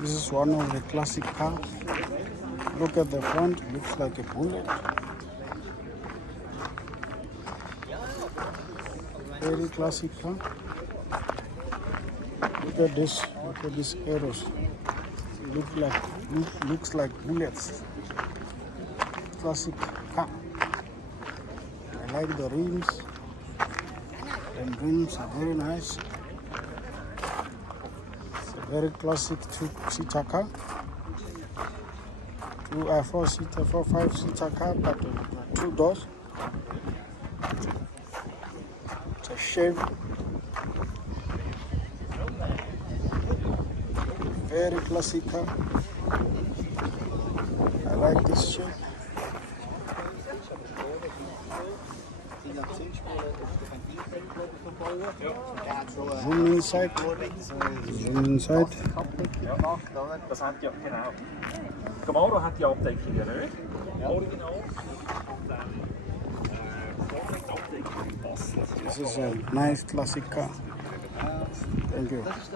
This is one of the classic cars. Look at the front, looks like a bullet. Very classic car. Look at this. Look at these arrows. Looks like bullets. Classic car. I like the rims. The rims are very nice. It's a very classic two-seater car. 4-seater, 5-seater car, but 2 doors. It's a Chevy. Very classic car. I like this shape. Zoom inside. Zoom inside. Das hat ja, genau. Camaro hat die Abdeckung ja nicht. Original. This is a nice classic car. Thank you.